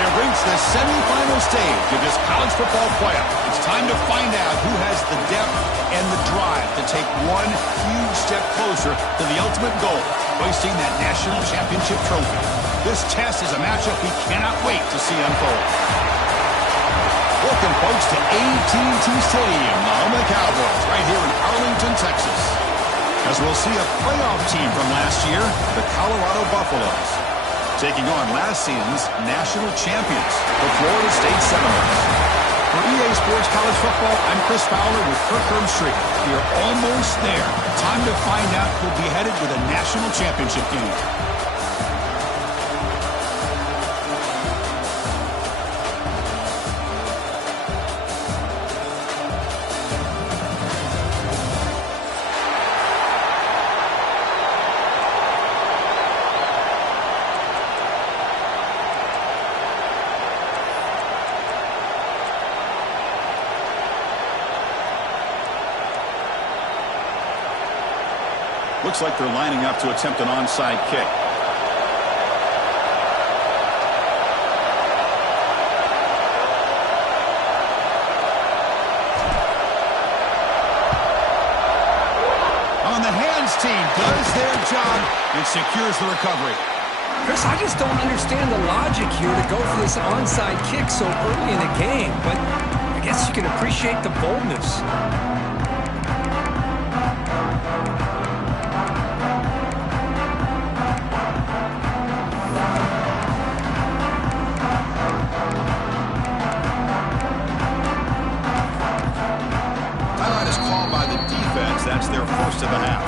We have reached the semifinal stage of this college football playoff. It's time to find out who has the depth and the drive to take one huge step closer to the ultimate goal, hoisting that national championship trophy. This test is a matchup we cannot wait to see unfold. Welcome, folks, to AT&T Stadium, the home of the Cowboys, right here in Arlington, Texas. As we'll see a playoff team from last year, the Colorado Buffaloes, taking on last season's national champions, the Florida State Seminoles. For EA Sports College Football, I'm Chris Fowler with Kirk Herbstreit. We are almost there. Time to find out who'll be headed to the national championship game. Looks like they're lining up to attempt an onside kick. On the hands team does their job and secures the recovery. Chris, I just don't understand the logic here to go for this onside kick so early in the game, but I guess you can appreciate the boldness. That's their first of the half.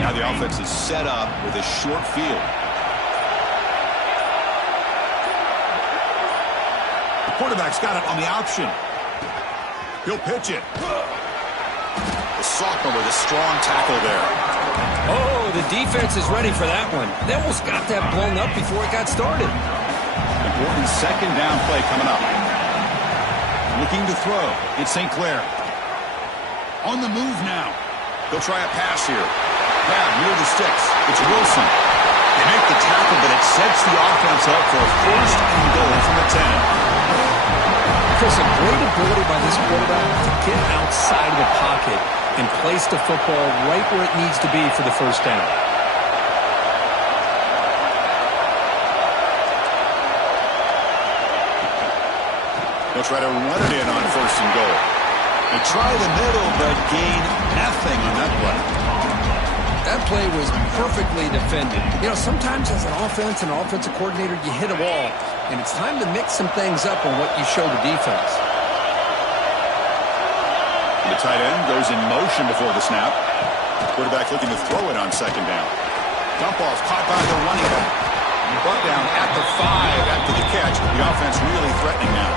Now the offense is set up with a short field. The quarterback's got it on the option. He'll pitch it. The sophomore with a strong tackle there. Oh, the defense is ready for that one. They almost got that blown up before it got started. Important second down play coming up. Looking to throw. It's St. Clair. On the move now. They'll try a pass here. Grab near the sticks. It's Wilson. They make the tackle, but it sets the offense up for a first and goal from the 10. Chris, a great ability by this quarterback to get outside of the pocket and place the football right where it needs to be for the first down. They'll try to run it in on first and goal. They try the middle, but gain nothing on that play. That play was perfectly defended. You know, sometimes as an offensive coordinator, you hit a wall, and it's time to mix some things up on what you show the defense. The tight end goes in motion before the snap. Quarterback looking to throw it on second down. Dump off caught by the running back. Brought down at the 5 after the catch. The offense really threatening now.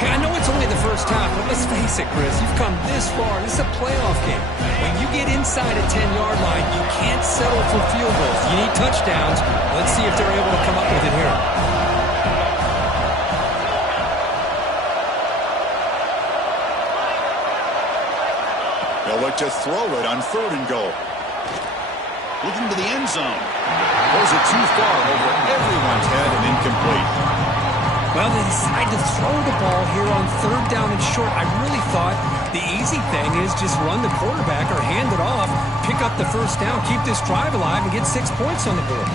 Hey, I know it's only the first time, but let's face it, Chris. You've come this far. This is a playoff game. When you get inside a 10-yard line, you can't settle for field goals. You need touchdowns. Let's see if they're able to come up with it here. They'll look to throw it on third and goal. Looking to the end zone. Throws it too far over everyone's head and incomplete. Well, they decide to throw the ball here on third down and short. I really thought the easy thing is just run the quarterback or hand it off, pick up the first down, keep this drive alive, and get 6 points on the board.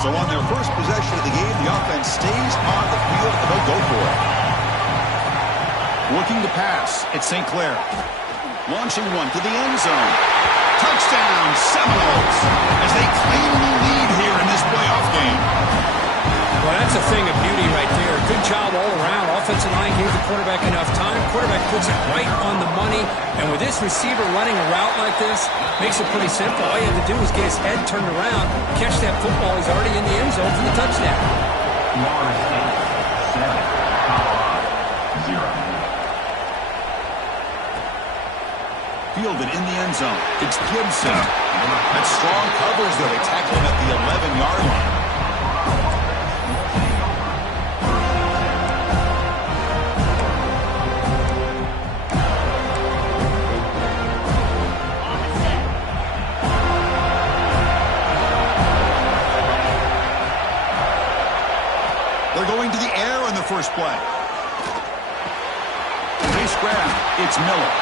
So on their first possession of the game, the offense stays on the field and they'll go for it. Looking to pass, it's St. Clair. Launching one to the end zone. Touchdown, Seminoles, as they claim the lead here in this playoff game. Well, that's a thing of beauty right there. Good job all around. offensive line gave the quarterback enough time. Quarterback puts it right on the money. And with this receiver running a route like this, makes it pretty simple. All you have to do is get his head turned around, catch that football. He's already in the end zone for the touchdown. Fielded in the end zone. It's Gibson. That strong coverage there. They tackle him at the 11-yard line. They're going to the air on the first play. Base grab. It's Miller.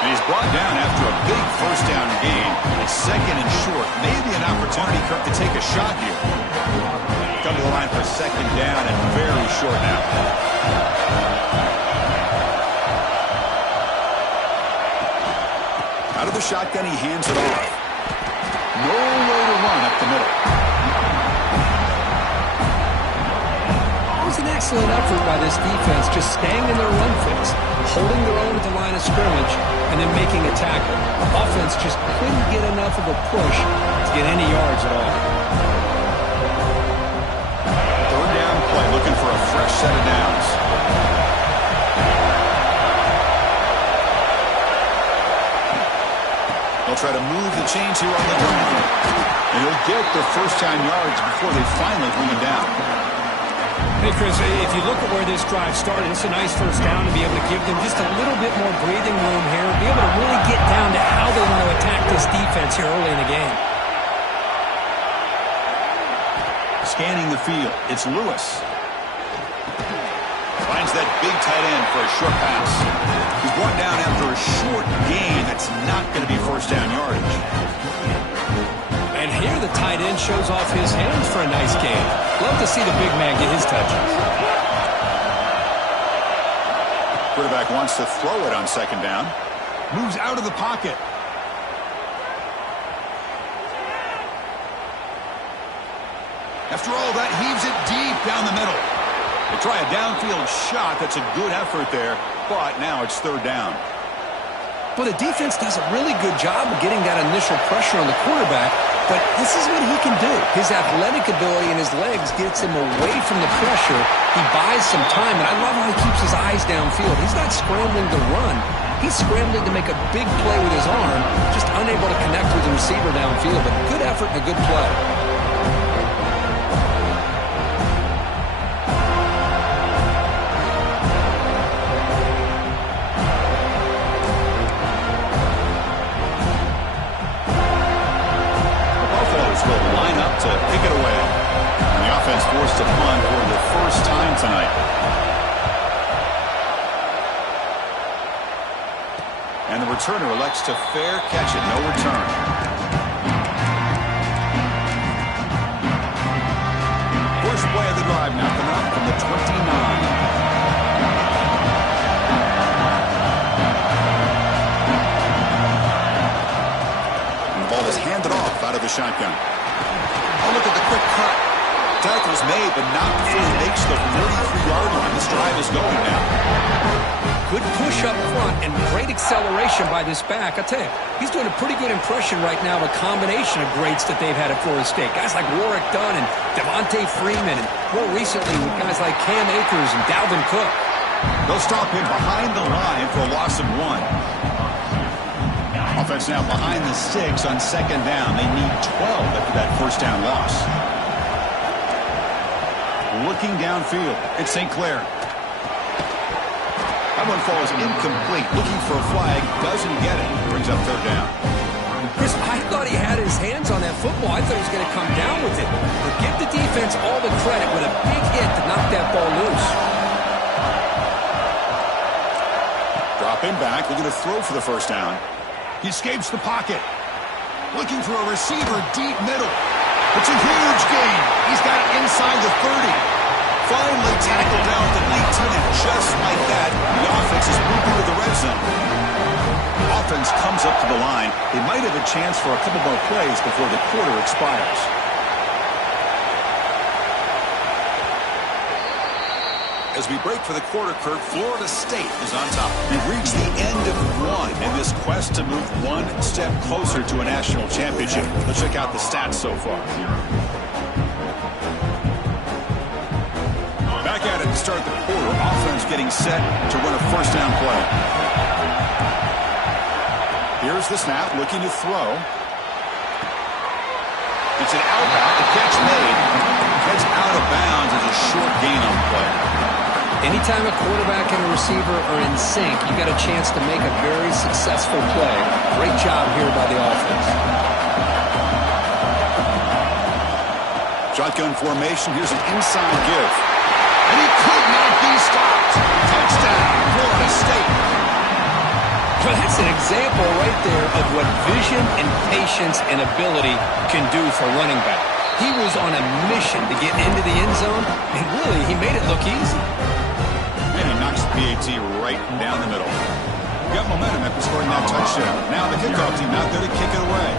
And he's brought down after a big first down gain. It's second and short. Maybe an opportunity, Kirk, to take a shot here. Come to the line for second down and very short now. Out of the shotgun, he hands it off. No way to run up the middle. It was an excellent effort by this defense, just staying in their run fix, holding their own at the line of scrimmage, and then making a tackle. The offense just couldn't get enough of a push to get any yards at all. Third down play, looking for a fresh set of downs. They'll try to move the chains here on the ground. And he'll get the first down yards before they finally bring him down. Hey, Chris, if you look at where this drive started, it's a nice first down to be able to give them just a little bit more breathing room here, be able to really get down to how they want to attack this defense here early in the game. Scanning the field, it's Lewis. Finds that big tight end for a short pass. He's brought down after a short gain. That's not going to be first down yardage. And here the tight end shows off his hands for a nice gain. Love to see the big man get his touches. Quarterback wants to throw it on second down. Moves out of the pocket. After all that, heaves it deep down the middle. They try a downfield shot. That's a good effort there, but now it's third down. Well, the defense does a really good job of getting that initial pressure on the quarterback, but this is what he can do. His athletic ability and his legs gets him away from the pressure. He buys some time, and I love how he keeps his eyes downfield. He's not scrambling to run. He's scrambling to make a big play with his arm, just unable to connect with the receiver downfield, but good effort and a good play. To pick it away. And the offense forced to punt for the first time tonight. And the returner elects to fair catch it. No return. First play of the drive now coming up from the 29. And the ball is handed off out of the shotgun. Oh, look at the quick cut. Tackle's made, but not before he makes the 43-yard line. This drive is going now. Good push up front and great acceleration by this back. I tell you, he's doing a pretty good impression right now of a combination of greats that they've had at Florida State. Guys like Warwick Dunn and Devontae Freeman, and more recently with guys like Cam Akers and Dalvin Cook. They'll stop him behind the line for a loss of 1. Offense now behind the 6 on second down. They need 12 after that first down loss. Looking downfield, it's St. Clair. That one falls incomplete. Looking for a flag, doesn't get it. Brings up third down. Chris, I thought he had his hands on that football. I thought he was going to come down with it. But give the defense all the credit with a big hit to knock that ball loose. Drop him back, looking to throw for the first down. He escapes the pocket. Looking for a receiver deep middle. It's a huge gain. He's got it inside the 30. Finally tackled down at the 19, and just like that, the offense is moving to the red zone. Offense comes up to the line. They might have a chance for a couple more plays before the quarter expires. As we break for the quarter, Kurt, Florida State is on top. We've reached the end of one in this quest to move one step closer to a national championship. Let's check out the stats so far. Back at it to start the quarter. Offense getting set to run a first down play. Here's the snap, looking to throw. It's an outbound. The catch made. Heads out of bounds as a short gain on the play. Anytime a quarterback and a receiver are in sync, you got a chance to make a very successful play. Great job here by the offense. Shotgun formation. Here's an inside give. And he could not be stopped. Touchdown, Florida State. Well, that's an example right there of what vision and patience and ability can do for a running back. He was on a mission to get into the end zone, and really, he made it look easy. And he knocks the PAT right down the middle. Got momentum after scoring that touchdown. Now the kickoff team out there to kick it away.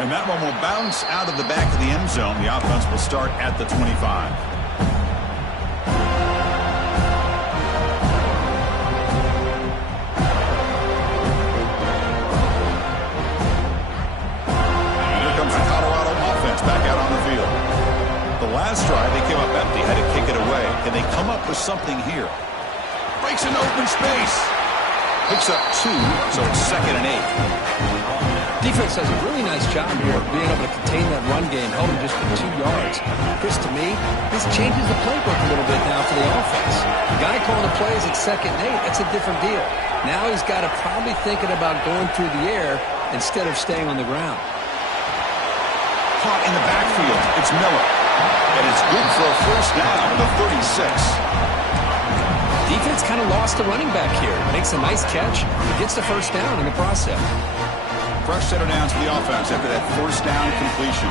And that one will bounce out of the back of the end zone. The offense will start at the 25. Last drive, they came up empty, had to kick it away. Can they come up with something here? Breaks an open space. Picks up 2, so it's 2nd and 8. Defense does a really nice job here of being able to contain that run game, held him just for 2 yards. Chris, to me, this changes the playbook a little bit now for the offense. The guy calling the plays at 2nd and 8, that's a different deal. Now he's got to probably thinking about going through the air instead of staying on the ground. Caught in the backfield, it's Miller. And it's good for a first down at the 36. Defense kind of lost the running back here. Makes a nice catch. Gets the first down in the process. Fresh set of downs for the offense after that first down completion.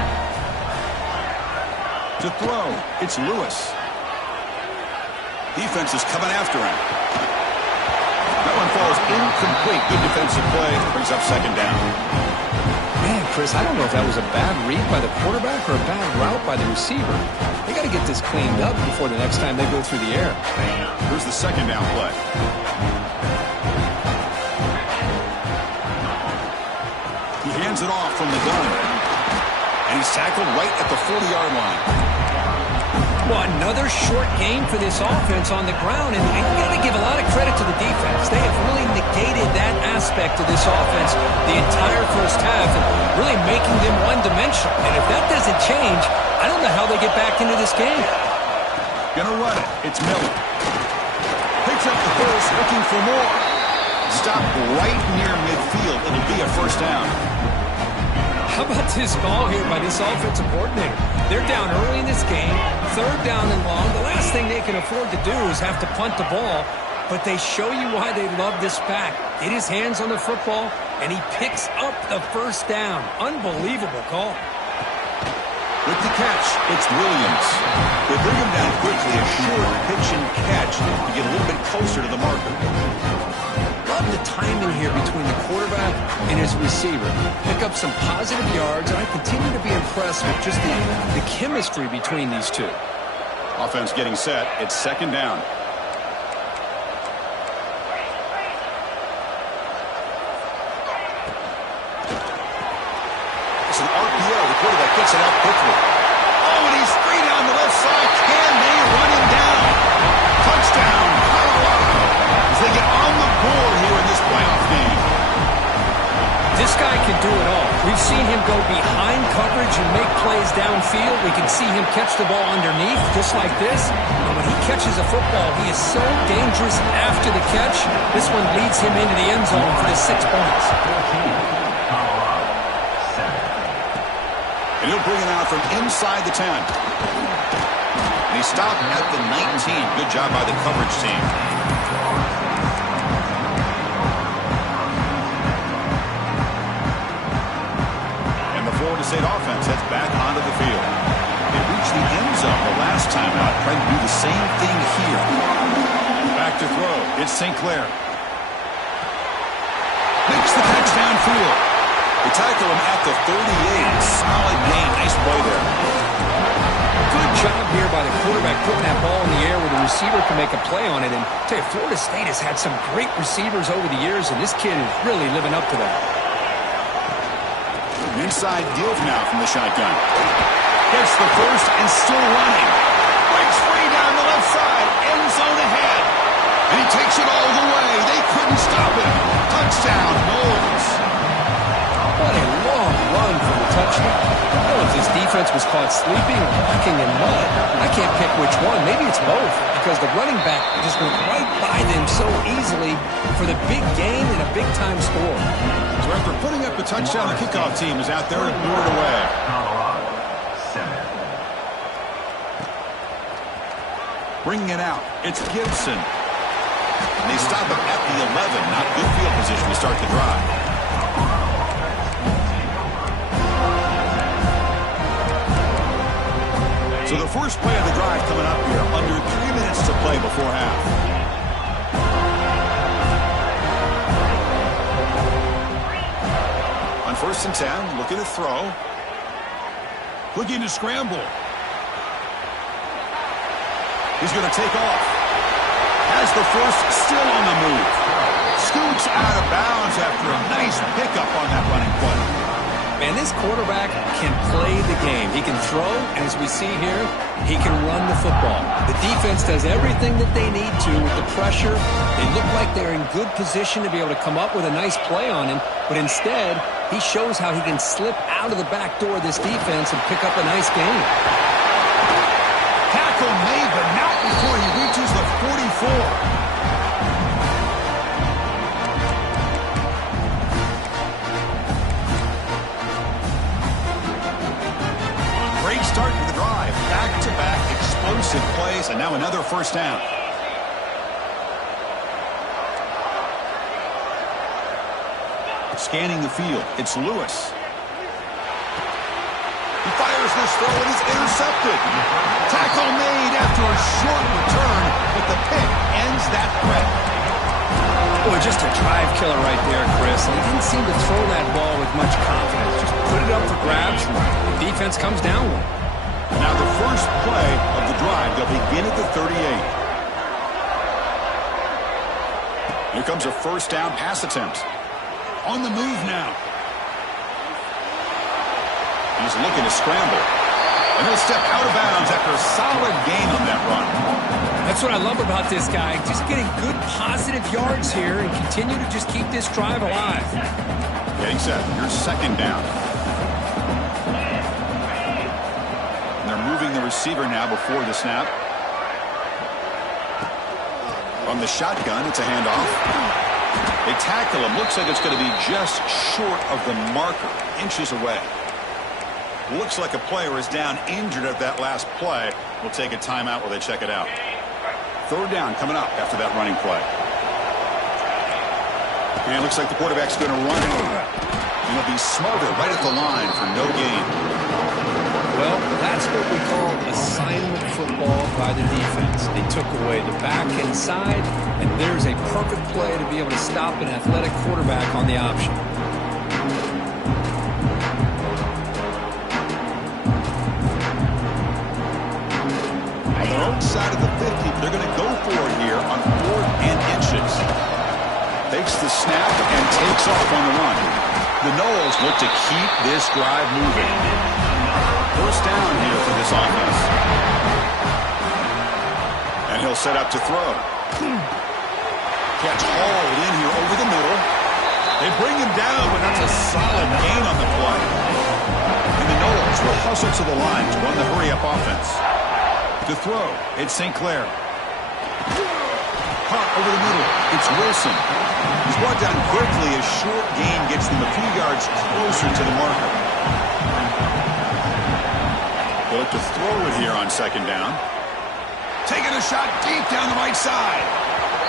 To throw, it's Lewis. Defense is coming after him. That one falls incomplete. Good defensive play. Brings up 2nd down. Man, Chris, I don't know if that was a bad read by the quarterback or a bad route by the receiver. They got to get this cleaned up before the next time they go through the air. Here's the 2nd down play. He hands it off from the gun. And he's tackled right at the 40-yard line. Well, another short game for this offense on the ground, and you got to give a lot of credit to the defense. They have really negated that aspect of this offense the entire first half, and really making them one-dimensional. And if that doesn't change, I don't know how they get back into this game. Gonna run it. It's Miller. Picks up the first, looking for more. Stopped right near midfield. It'll be a first down. How about this call here by this offensive coordinator? They're down early in this game, 3rd down and long. The last thing they can afford to do is have to punt the ball, but they show you why they love this back. Get his hands on the football, and he picks up the first down. Unbelievable call. With the catch, it's Williams. They bring him down quickly, a short pitch and catch to get a little bit closer to the marker. Love the timing here between the quarterback and his receiver. Pick up some positive yards, and I continue to be impressed with just the chemistry between these two. Offense getting set. It's 2nd down. It's an RPO. The quarterback gets it out quickly. Oh, and he's free down the left side. Can they run him down? Touchdown, Colorado. As they get on the board here in this playoff game. This guy can do it all. We've seen him go behind coverage and make plays downfield. We can see him catch the ball underneath, just like this. And when he catches a football, he is so dangerous after the catch. This one leads him into the end zone for the 6 points. And he'll bring it out from inside the 10. And he stopped at the 19. Good job by the coverage team. Florida State offense heads back onto the field. They reached the end zone the last time out, trying to do the same thing here. Back to throw. It's St. Clair. Makes the catch downfield. They tackle him at the 38. Solid gain. Nice play there. Good job here by the quarterback putting that ball in the air where the receiver can make a play on it. And I tell you, Florida State has had some great receivers over the years, and this kid is really living up to that. An inside give now from the shotgun. Gets the first and still running. Breaks free down the left side. End zone ahead. And he takes it all the way. They couldn't stop him. Touchdown, Noles. What a long run for the touchdown. I don't know if this defense was caught sleeping or walking in mud. I can't pick which one. Maybe it's both, because the running back just went right by them so easily for the big gain and a big-time score. So after putting up the touchdown, the kickoff team is out there and blew it away. Bringing it out, it's Gibson. And they stop him at the 11. Not good field position to start the drive. So the first play of the drive coming up here. Under 3 minutes to play before half. On 1st and 10, looking to throw. Looking to scramble. He's going to take off. Has the first, still on the move. Scoots out of bounds after a nice pickup on that running play. Man, this quarterback can play the game. He can throw, and as we see here, he can run the football. The defense does everything that they need to with the pressure. They look like they're in good position to be able to come up with a nice play on him, but instead, he shows how he can slip out of the back door of this defense and pick up a nice gain. Tackle made, but not before he reaches the 44. Start to the drive. Back-to-back explosive plays, and now another first down. Scanning the field, it's Lewis. He fires this throw, and he's intercepted. Tackle made after a short return, but the pick ends that threat. Boy, just a drive killer right there, Chris. And he didn't seem to throw that ball with much confidence. Just put it up for grabs, and the defense comes down with it. Now the first play of the drive, they'll begin at the 38. Here comes a first down pass attempt. On the move now. He's looking to scramble. And he'll step out of bounds after a solid gain on that run. That's what I love about this guy. Just getting good positive yards here and continue to just keep this drive alive. Getting set. Here's second down. Moving the receiver now before the snap. From the shotgun, it's a handoff. They tackle him. Looks like it's going to be just short of the marker, inches away. Looks like a player is down injured at that last play. We'll take a timeout while they check it out. Third down coming up after that running play. And it looks like the quarterback's going to run it. And he'll be smothered right at the line for no gain. Well, that's what we call assignment football by the defense. They took away the back inside, and there's a perfect play to be able to stop an athletic quarterback on the option. On their own side of the 50, they're going to go for it here on 4th and inches. Takes the snap and takes off on the run. The Noles look to keep this drive moving. First down here for this offense. And he'll set up to throw. Catch hauled in here over the middle. They bring him down, but that's a solid gain on the play. And the Noles will hustle to the line to run the hurry-up offense. To throw, it's St. Clair. Caught over the middle, it's Wilson. He's brought down quickly. A short gain gets them a few yards closer to the marker. They'll look to throw it here on second down. Taking a shot deep down the right side.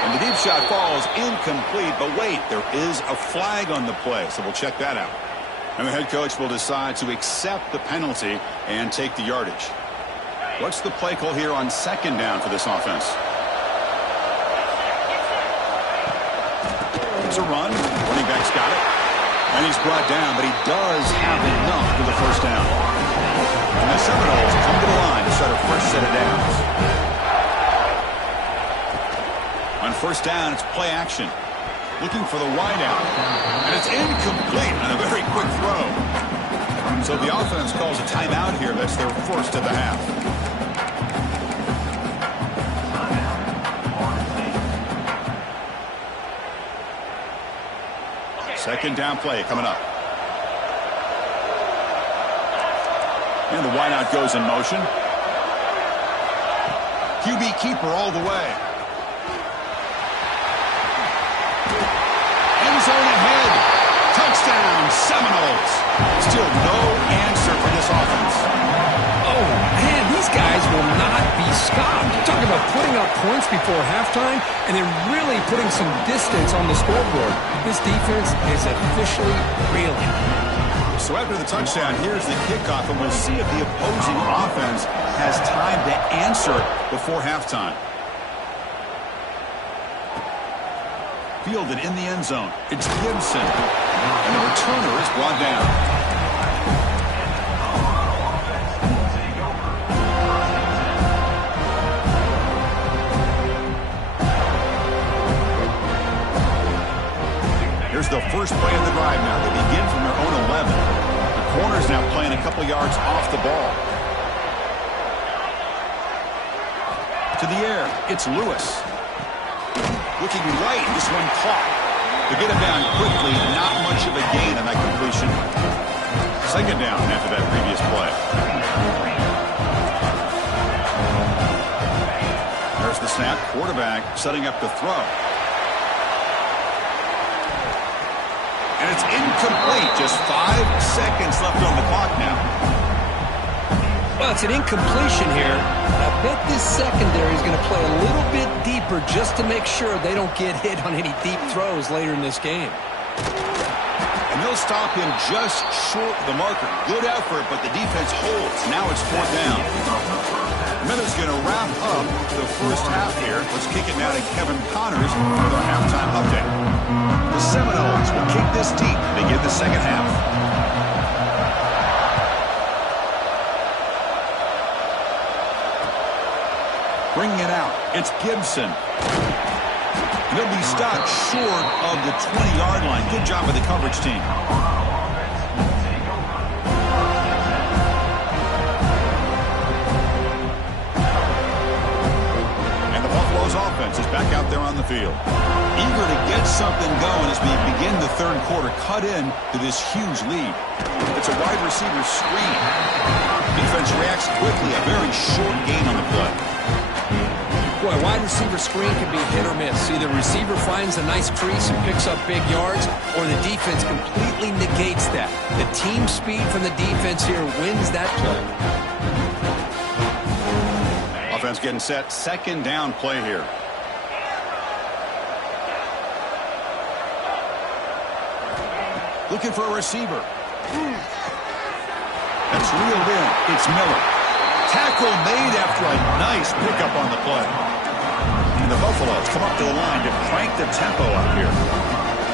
And the deep shot falls incomplete. But wait, there is a flag on the play, so we'll check that out. And the head coach will decide to accept the penalty and take the yardage. What's the play call here on second down for this offense? It's a run. Running back's got it. And he's brought down, but he does have enough for the first down. And the Seminoles come to the line to start a first set of downs. On first down, it's play action. Looking for the wideout. And it's incomplete on a very quick throw. So the offense calls a timeout here. That's their first of the half. Second down play coming up. And the wideout goes in motion. QB keeper all the way. End zone ahead. Touchdown, Seminoles. Still no answer for this offense. Oh, man, these guys will not be stopped. You're talking about putting up points before halftime, and then really putting some distance on the scoreboard. This defense is officially reeling. So after the touchdown, here's the kickoff, and we'll see if the opposing offense has time to answer before halftime. Fielded in the end zone. It's Gibson. And the returner is brought down. Here's the first play of the drive now. They begin from their own 11. The corner's now playing a couple yards off the ball. To the air, it's Lewis. Looking right, this one caught. To get him down quickly, not much of a gain on that completion. Second down after that previous play. There's the snap. Quarterback setting up to throw. And it's incomplete. Just 5 seconds left on the clock now. Well, it's an incompletion here. I bet this secondary is going to play a little bit deeper just to make sure they don't get hit on any deep throws later in this game. And they'll stop him just short of the marker. Good effort, but the defense holds. Now it's fourth down. Miller's going to wrap up the first half here. Let's kick it now to Kevin Connors with our halftime update. The Seminoles will kick this deep to begin the second half. Bringing it out, it's Gibson. He'll be stopped short of the 20-yard line. Good job by the coverage team. And the Buffalo's offense is back out there on the field. Eager to get something going as we begin the third quarter. Cut in to this huge lead. It's a wide receiver screen. Defense reacts quickly. A very short gain on the play. Boy, a wide receiver screen can be hit or miss. Either the receiver finds a nice crease and picks up big yards, or the defense completely negates that. The team speed from the defense here wins that play. Offense getting set. Second down play here. Looking for a receiver. That's reeled in. It's Miller. Tackle made after a nice pickup on the play. And the Buffaloes come up to the line to crank the tempo up here.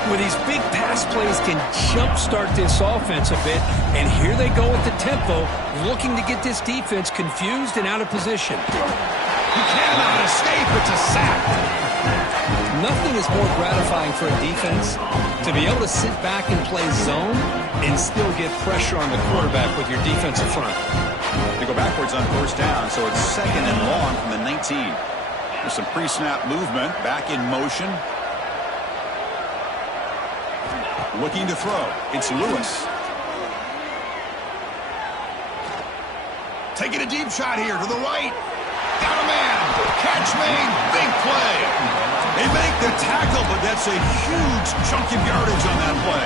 Well, these big pass plays can jumpstart this offense a bit, and here they go with the tempo, looking to get this defense confused and out of position. You cannot escape. It's a sack. Nothing is more gratifying for a defense to be able to sit back and play zone and still get pressure on the quarterback with your defensive front. They go backwards on first down, so it's second and long from the 19. There's some pre-snap movement, back in motion. Looking to throw. It's Lewis. Taking a deep shot here to the right. Got a man. Catch made. Big play. They make the tackle, but that's a huge chunk of yardage on that play.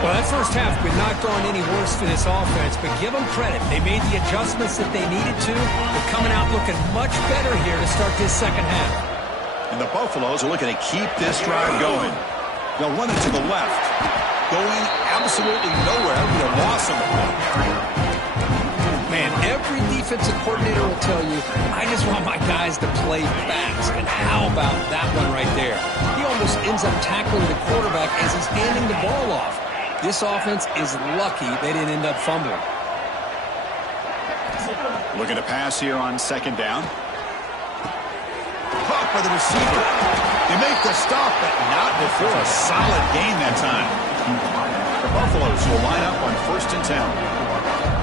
Well, that first half could not gone any worse for this offense, but give them credit. They made the adjustments that they needed to. They're coming out looking much better here to start this second half. And the Buffaloes are looking to keep this drive going. They'll run it to the left. Going absolutely nowhere with a loss of the ball. Man, every defensive coordinator will tell you, I just want my guys to play fast. And how about that one right there? He almost almost ends up tackling the quarterback as he's handing the ball off. This offense is lucky they didn't end up fumbling. Looking to pass here on second down. Caught by the receiver. They make the stop, but not before a solid gain that time. The Buffaloes will line up on 1st and 10.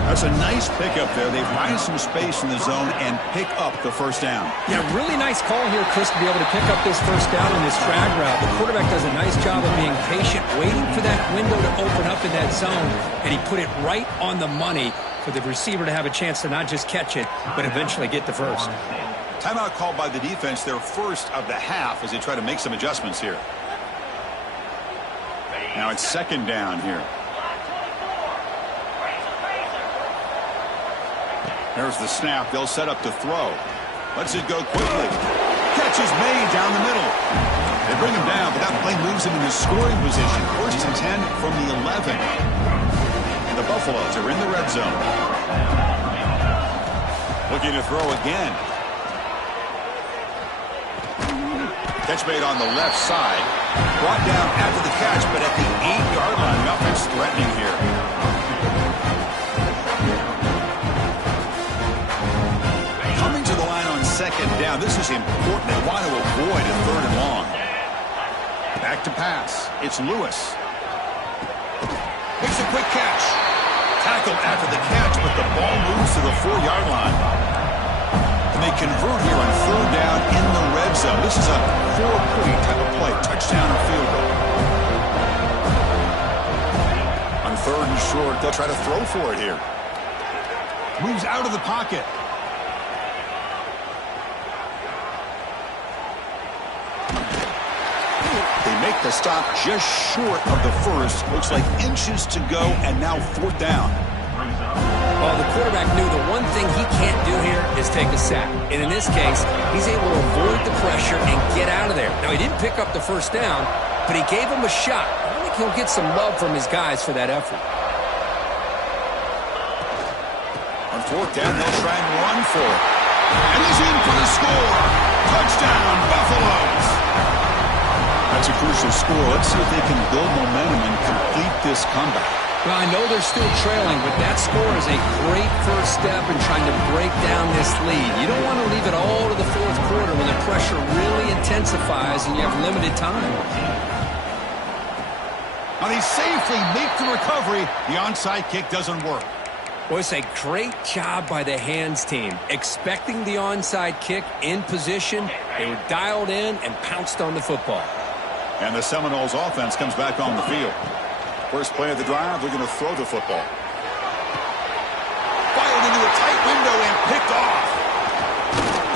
That's a nice pickup there. They find some space in the zone and pick up the first down. Yeah, really nice call here, Chris, to be able to pick up this first down on this drag route. The quarterback does a nice job of being patient, waiting for that window to open up in that zone, and he put it right on the money for the receiver to have a chance to not just catch it, but eventually get the first. Timeout called by the defense, their first of the half, as they try to make some adjustments here. Now it's second down here. There's the snap. They'll set up to throw. Lets it go quickly. Catch is made down the middle. They bring him down, but that play moves him into scoring position. 1st and 10 from the 11. And the Buffaloes are in the red zone. Looking to throw again. Catch made on the left side. Brought down after the catch, but at the 8-yard line. Nothing's threatening here. Coming to the line on second down. This is important. They want to avoid a 3rd and long. Back to pass. It's Lewis. Makes a quick catch. Tackled after the catch, but the ball moves to the 4-yard line. And they convert here on 3rd down in the red zone. This is a 4-point type of play. Touchdown or field goal. On 3rd and short, they'll try to throw for it here. Moves out of the pocket. They make the stop just short of the first. Looks like inches to go, and now 4th down. Well, the quarterback knew the one thing he can't do here is take a sack. And in this case, he's able to avoid the pressure and get out of there. Now, he didn't pick up the first down, but he gave him a shot. I think he'll get some love from his guys for that effort. On 4th down, they'll try and run for it. And he's in for the score. Touchdown, Buffaloes. That's a crucial score. Let's see if they can build momentum and complete this comeback. Well, I know they're still trailing, but that score is a great first step in trying to break down this lead. You don't want to leave it all to the 4th quarter when the pressure really intensifies and you have limited time. Now they safely make the recovery. The onside kick doesn't work. Well, it's a great job by the hands team. Expecting the onside kick in position, they were dialed in and pounced on the football. And the Seminoles offense comes back on the field. First play of the drive, they're going to throw the football. Fired into a tight window and picked off.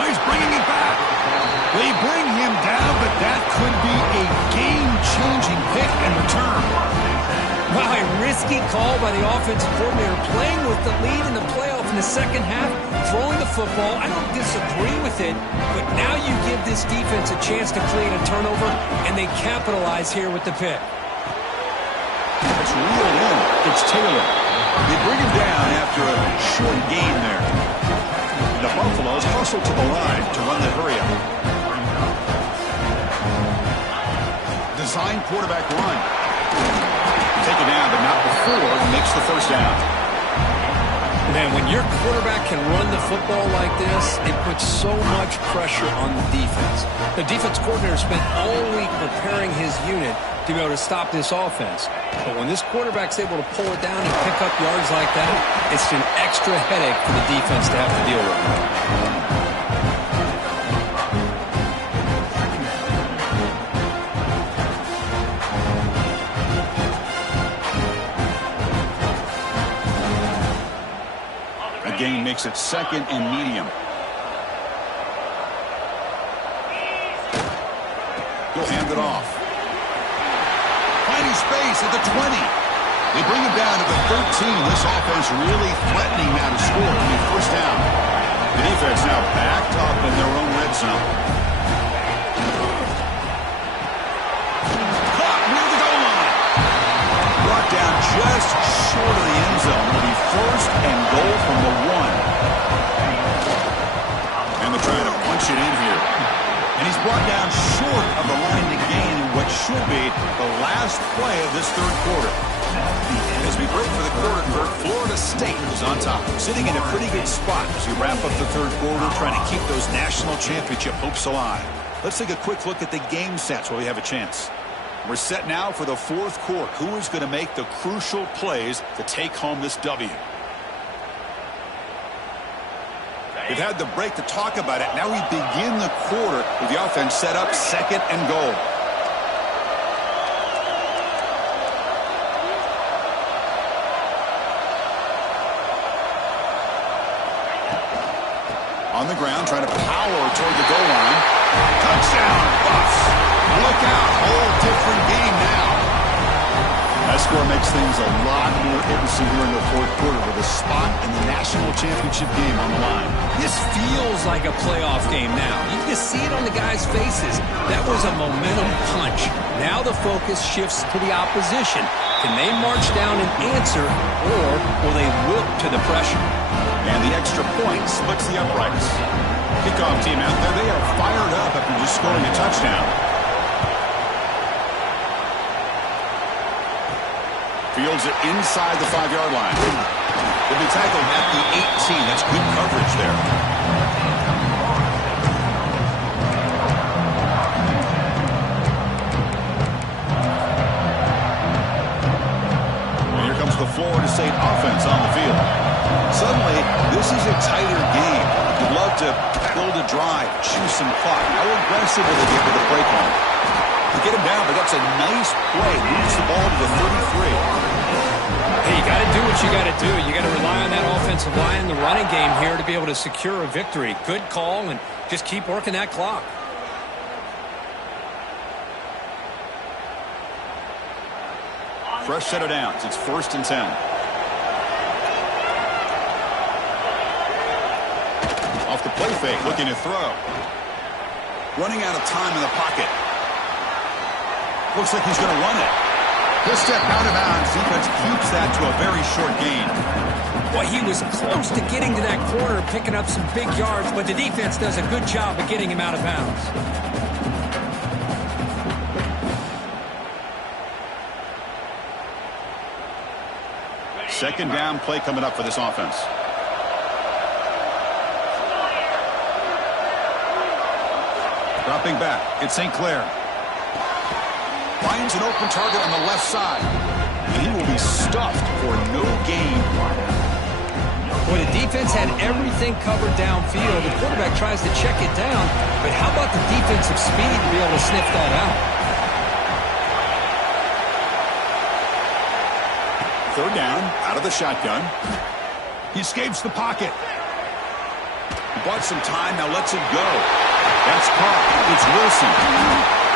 He's bringing it back. They bring him down, but that could be a game-changing pick and return. Wow, a risky call by the offensive coordinator, playing with the lead in the playoff in the second half, throwing the football. I don't disagree with it, but now you give this defense a chance to create a turnover, and they capitalize here with the pick. It's reeled in. It's Taylor. They bring him down after a short gain there. The Buffaloes hustle to the line to run the hurry-up. Design quarterback run. Take it down, but not before he makes the first down. Man, when your quarterback can run the football like this, it puts so much pressure on the defense. The defense coordinator spent all week preparing his unit to be able to stop this offense. But when this quarterback's able to pull it down and pick up yards like that, it's an extra headache for the defense to have to deal with. Gain makes it 2nd and medium. He'll hand it off. Finding space at the 20. They bring him down to the 13. This offense really threatening now to score. I mean, first down. The defense now backed up in their own red zone. Caught near the goal line. Brought down just short of the end zone. It'll be 1st and goal from the 1. And they're trying to punch it in here. And he's brought down short of the line to gain. what should be the last play of this third quarter. As we break for the quarter, Kirk, Florida State is on top, sitting in a pretty good spot as we wrap up the third quarter, trying to keep those national championship hopes alive. Let's take a quick look at the game stats while we have a chance. We're set now for the fourth quarter. Who is going to make the crucial plays to take home this W? We've had the break to talk about it. Now we begin the quarter with the offense set up, second and goal. On the ground, trying to power toward the goal line. Touchdown, Buffs. Look out, whole different game now. That score makes things a lot more interesting here in the fourth quarter with a spot in the national championship game on the line. This feels like a playoff game now. You can just see it on the guys' faces. That was a momentum punch. Now the focus shifts to the opposition. Can they march down and answer, or will they wilt to the pressure? And the extra point splits the uprights. Kickoff team out there. They are fired up after just scoring a touchdown. Fields it inside the 5-yard line. They'll be tackled at the 18. That's good coverage there. And here comes the Florida State offense on the field. Suddenly, this is a tighter game. You'd love to build a drive, choose some clock. How aggressive will they get with the break on? To get him down, but that's a nice play. Moves the ball to the 33. Hey, you got to do what you got to do. You got to rely on that offensive line, the running game here to be able to secure a victory. Good call, and just keep working that clock. Fresh set of downs. It's 1st and 10. Off the play fake, looking to throw. Running out of time in the pocket. Looks like he's going to run it. He'll step out of bounds. Defense keeps that to a very short gain. Well, he was close to getting to that corner, picking up some big yards, but the defense does a good job of getting him out of bounds. Second down play coming up for this offense. Dropping back, it's St. Clair. Finds an open target on the left side. And he will be stuffed for no gain. Well, the defense had everything covered downfield. The quarterback tries to check it down, but how about the defensive speed to be able to sniff that out? Third down, out of the shotgun. He escapes the pocket. He bought some time, now lets it go. That's caught. It's Wilson.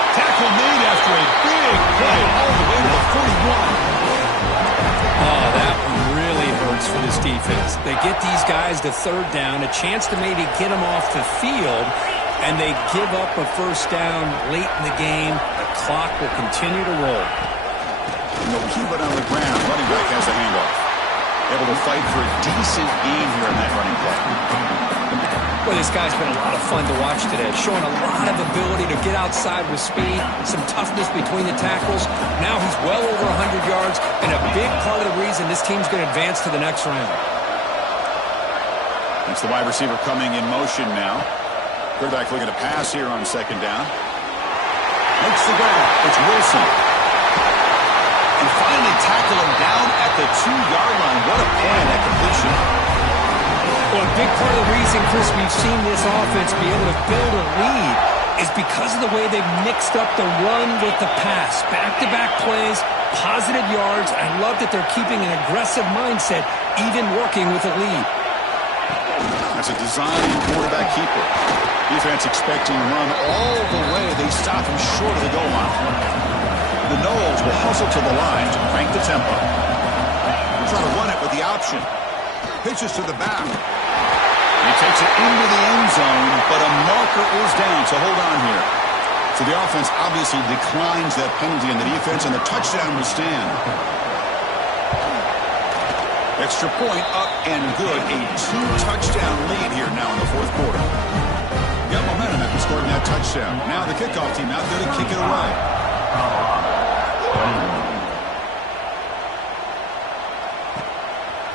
Tackle made after a big play all the way to the 41. Oh, that one really hurts for this defense. They get these guys to third down, a chance to maybe get them off the field, and they give up a first down late in the game. The clock will continue to roll. No keep it on the ground. Running back has the handoff. Able to fight for a decent gain here in that running play. Well, this guy's been a lot of fun to watch today, showing a lot of ability to get outside with speed, some toughness between the tackles. Now he's well over 100 yards, and a big part of the reason this team's going to advance to the next round. It's the wide receiver coming in motion now. Quarterback looking to pass here on second down. Makes the grab. It's Wilson. And finally tackle him down at the 2-yard line. What a play on that completion. Well, a big part of the reason, Chris, we've seen this offense be able to build a lead is because of the way they've mixed up the run with the pass. Back-to-back plays, positive yards. I love that they're keeping an aggressive mindset, even working with a lead. That's a design quarterback keeper. Defense expecting to run all the way. They stop him short of the goal line. The Noles will hustle to the line to crank the tempo. Try to run it with the option. Pitches to the back. He takes it into the end zone, but a marker is down, so hold on here. So the offense obviously declines that penalty in the defense, and the touchdown will stand. Extra point up and good. A 2-touchdown lead here now in the fourth quarter. Got momentum after scoring that touchdown. Now the kickoff team out there to kick it away.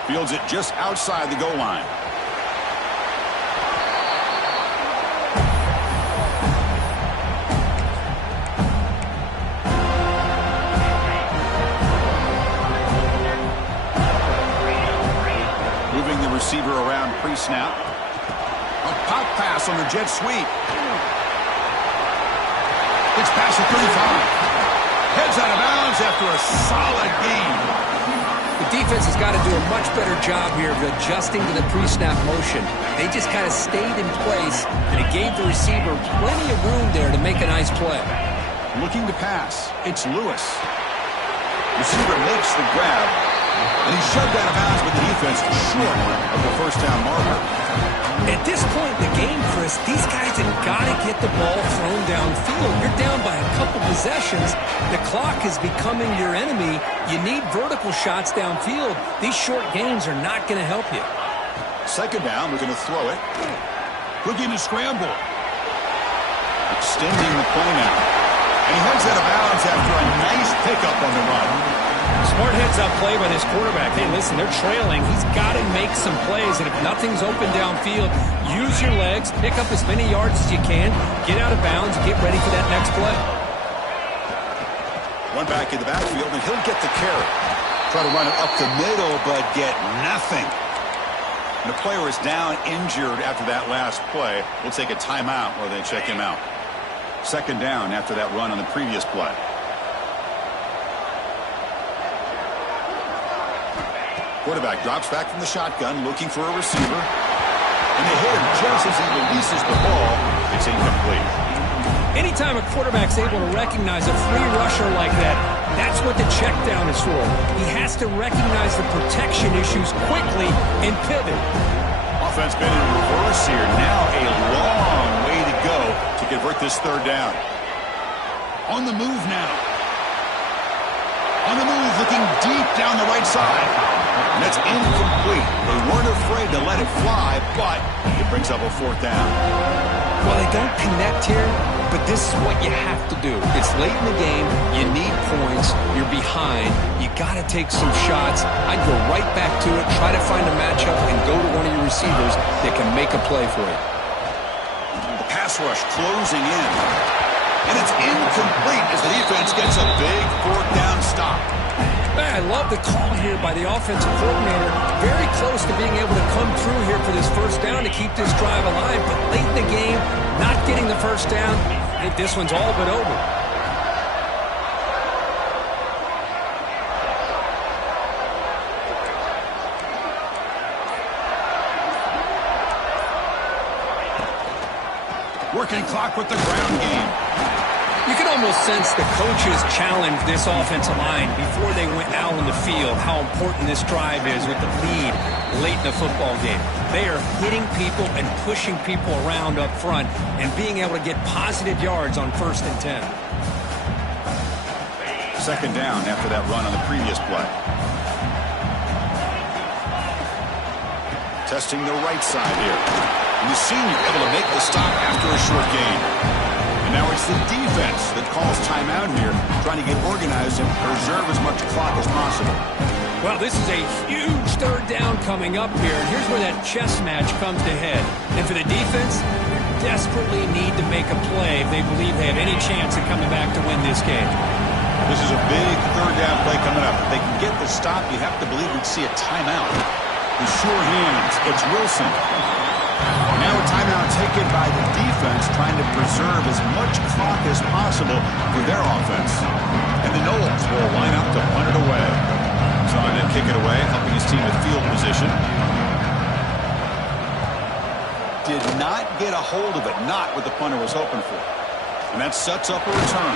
Fields it just outside the goal line. Moving the receiver around pre-snap. A pop pass on the jet sweep. It's past the 35. Heads out of bounds after a solid gain. The defense has got to do a much better job here of adjusting to the pre-snap motion. They just kind of stayed in place, and it gave the receiver plenty of room there to make a nice play. Looking to pass. It's Lewis. Receiver makes the grab, and he's shoved out of bounds with the defense short of the first down marker. At this point in the game, Chris, these guys have got to get the ball thrown downfield. You're down by a couple possessions. The clock is becoming your enemy. You need vertical shots downfield. These short gains are not going to help you. Second down, we're going to throw it. Looking to scramble. Extending the play now. And he heads out of bounds after a nice pickup on the run. Smart heads-up play by this quarterback. Hey, listen, they're trailing. He's got to make some plays, and if nothing's open downfield, use your legs, pick up as many yards as you can, get out of bounds, get ready for that next play. One back in the backfield, and he'll get the carry. Try to run it up the middle, but get nothing. And the player is down injured after that last play. We'll take a timeout while they check him out. Second down after that run on the previous play. Quarterback drops back from the shotgun, looking for a receiver. And they hit him just as he releases the ball. It's incomplete. Anytime a quarterback's able to recognize a free rusher like that, that's what the check down is for. He has to recognize the protection issues quickly and pivot. Offense been in reverse here. Now a long way to go to convert this third down. On the move now. On the move, looking deep down the right side. And that's incomplete. They weren't afraid to let it fly, but it brings up a fourth down. Well, they don't connect here, but this is what you have to do. It's late in the game. You need points. You're behind. You got to take some shots. I'd go right back to it, try to find a matchup, and go to one of your receivers that can make a play for you. The pass rush closing in. And it's incomplete as the defense gets a big fourth down stop. Man, I love the call here by the offensive coordinator. Very close to being able to come through here for this first down to keep this drive alive. But late in the game, not getting the first down, I think this one's all but over. Working clock with the ground game. You can almost sense the coaches challenge this offensive line before they went out on the field, how important this drive is with the lead late in the football game. They are hitting people and pushing people around up front and being able to get positive yards on 1st and 10. Second down after that run on the previous play. Testing the right side here. And the senior able to make the stop after a short gain. Now it's the defense that calls timeout here, trying to get organized and preserve as much clock as possible. Well, this is a huge third down coming up here, and here's where that chess match comes to head. And for the defense, they desperately need to make a play if they believe they have any chance of coming back to win this game. This is a big third down play coming up. If they can get the stop, you have to believe we'd see a timeout. The sure hands, it's Wilson. Now a timeout taken by the defense, trying to preserve as much clock as possible for their offense. And the Noles will line up to punt it away. Trying to kick it away, helping his team with field position. Did not get a hold of it, not what the punter was hoping for. And that sets up a return.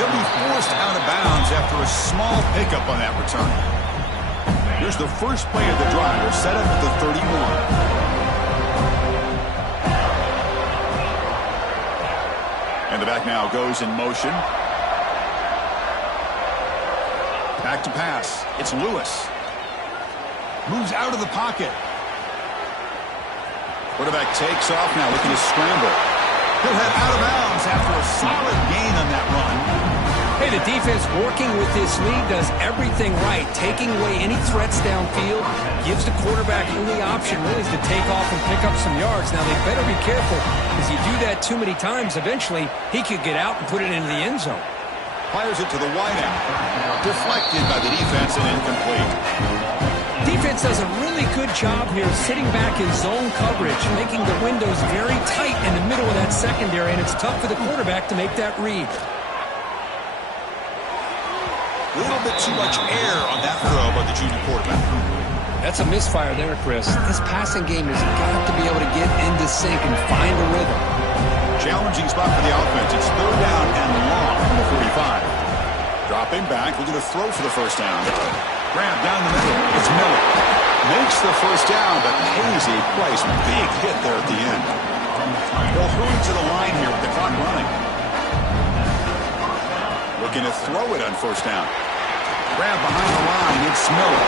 He'll be forced out of bounds after a small pickup on that return. Here's the first play of the drive. They're set up at the 31. And the back now goes in motion. Back to pass. It's Lewis. Moves out of the pocket. Quarterback takes off now, looking to scramble. He'll head out of bounds after a solid gain on that run. Hey, the defense working with this lead does everything right, taking away any threats downfield, gives the quarterback only option really is to take off and pick up some yards. Now, they better be careful, because you do that too many times, eventually he could get out and put it into the end zone. Fires it to the wideout. Deflected by the defense and incomplete. Defense does a really good job here sitting back in zone coverage, making the windows very tight in the middle of that secondary, and it's tough for the quarterback to make that read. A little bit too much air on that throw by the junior quarterback. That's a misfire there, Chris. This passing game has got to be able to get into sync and find a rhythm. Challenging spot for the offense. It's 3rd down and long from the 45. Dropping back, looking to throw for the first down. Grab down the middle. It's Miller. Makes the first down, but pays a price. Big hit there at the end. They'll hurry to the line here with the clock running. Looking to throw it on first down. Grab behind the line. It's Miller.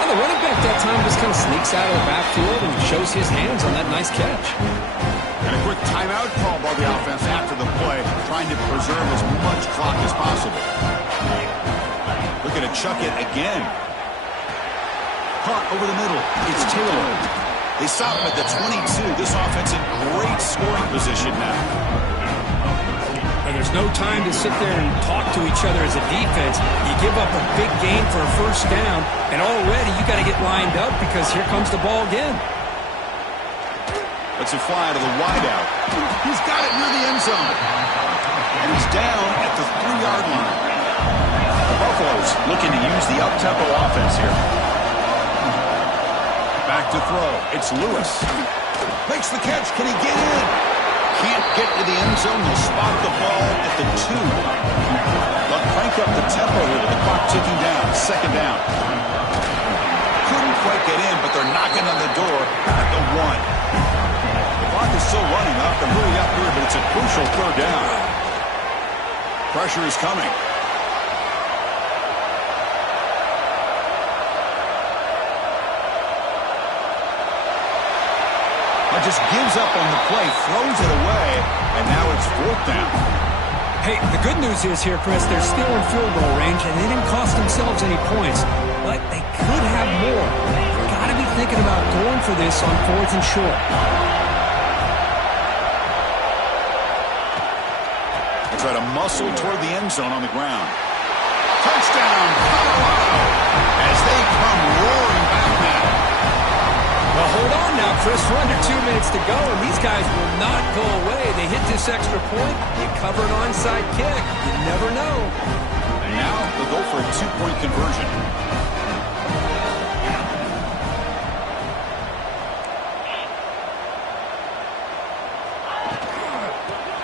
Well, the running back that time just kind of sneaks out of the backfield and shows his hands on that nice catch. And a quick timeout call by the offense after the play, trying to preserve as much clock as possible. Looking to chuck it again. Caught over the middle. It's Taylor. They stop him at the 22. This offense in great scoring position now. And there's no time to sit there and talk to each other as a defense. You give up a big gain for a first down, and already you got to get lined up because here comes the ball again. Let's it fly to the wideout. He's got it near the end zone. And he's down at the 3-yard line. The Buffaloes looking to use the up-tempo offense here. Back to throw. It's Lewis. Makes the catch. Can he get in? Can't get to the end zone. They'll spot the ball at the 2. They'll crank up the tempo here with the clock ticking down. 2nd down. Couldn't quite get in, but they're knocking on the door at the 1. The clock is still running up and really up here, but it's a crucial 3rd down. Pressure is coming. Just gives up on the play, throws it away, and now it's 4th down. Hey, the good news is here, Chris, they're still in field goal range, and they didn't cost themselves any points, but they could have more. They've got to be thinking about going for this on 4th and short. They try to muscle toward the end zone on the ground. Touchdown, Colorado, as they come roaring back now. Well, hold on now, Chris. We're under 2 minutes to go, and these guys will not go away. They hit this extra point. You cover an onside kick. You never know. And now they'll go for a 2-point conversion.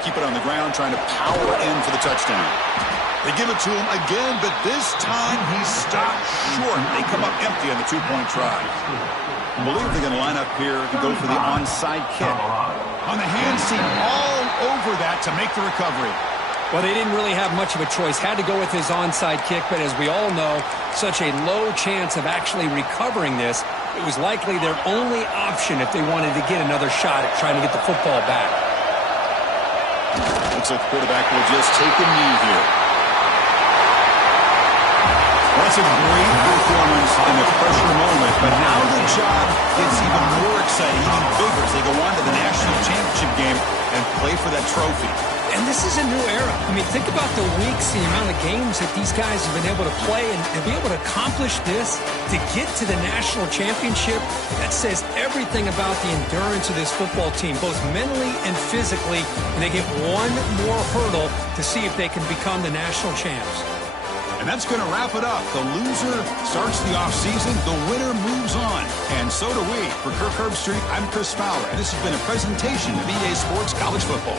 Keep it on the ground, trying to power in for the touchdown. They give it to him again, but this time he's stopped short. They come up empty on the 2-point try. I believe they're going to line up here to go for the onside kick. On the hand seam all over that to make the recovery. Well, they didn't really have much of a choice. Had to go with his onside kick, but as we all know, such a low chance of actually recovering this. It was likely their only option if they wanted to get another shot at trying to get the football back. Looks like the quarterback will just take a knee here. That's a great performance in the pressure moment, but now the job gets even more exciting, even bigger as they go on to the national championship game and play for that trophy. And this is a new era. I mean, think about the weeks, the amount of games that these guys have been able to play, and to be able to accomplish this, to get to the national championship, that says everything about the endurance of this football team, both mentally and physically, and they get one more hurdle to see if they can become the national champs. And that's going to wrap it up. The loser starts the offseason. The winner moves on. And so do we. For Kirk Herbstreit, I'm Chris Fowler. And this has been a presentation of EA Sports College Football.